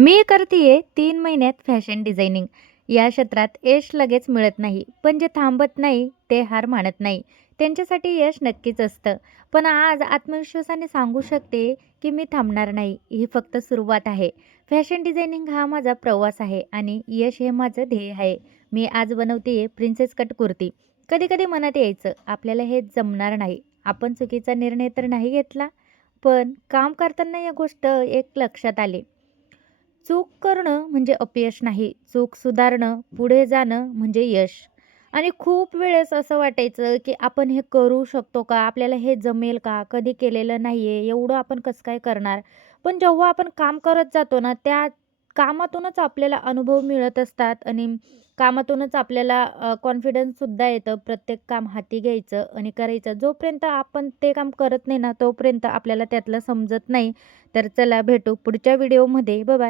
मी करतीये 3 महिन्यात fashion designing. या क्षेत्रात यश लगेच मिळत नाही. पण जे थांबत नाही, ते हार मानत नाही. त्यांच्यासाठी यश नक्कीच असतं. पण आज आत्मविश्वासाने सांगू शकते, की मी थांबणार नाही. ही फक्त सुरुवात आहे. फॅशन डिझायनिंग हा माझा प्रवास आहे आणि यश हे माझं ध्येय आहे. मी आज बनवतेय प्रिन्सेस कट कुर्ती. कधी-कधी मनात यायचं, आपल्याला हे जमणार नाही. आपण चुकीचा निर्णय तर नाही घेतला? पण काम करताना या गोष्ट एक लक्षात आली. चूक करणं म्हणजे अपयश नाही, चूक सुधारणं, पुढे जाणं म्हणजे यश. आणि खूप वेळेस असं वाटायचं, की आपण हे करू शकतो का? आपल्याला हे जमेल का? कधी केलेलं नाहीये, एवढं आपण कसं काय करणार? पण जेव्हा आपण काम करत जातो ना, त्या कामातूनच आपल्याला अनुभव मिळत असतात आणि कामातूनच आपल्याला कॉन्फिडन्ससुद्धा येतं. प्रत्येक काम हाती घ्यायचं आणि करायचं. जोपर्यंत आपण ते काम करत नाही ना, तोपर्यंत आपल्याला त्यातलं समजत नाही. तर चला भेटू पुढच्या व्हिडिओमध्ये. बाय.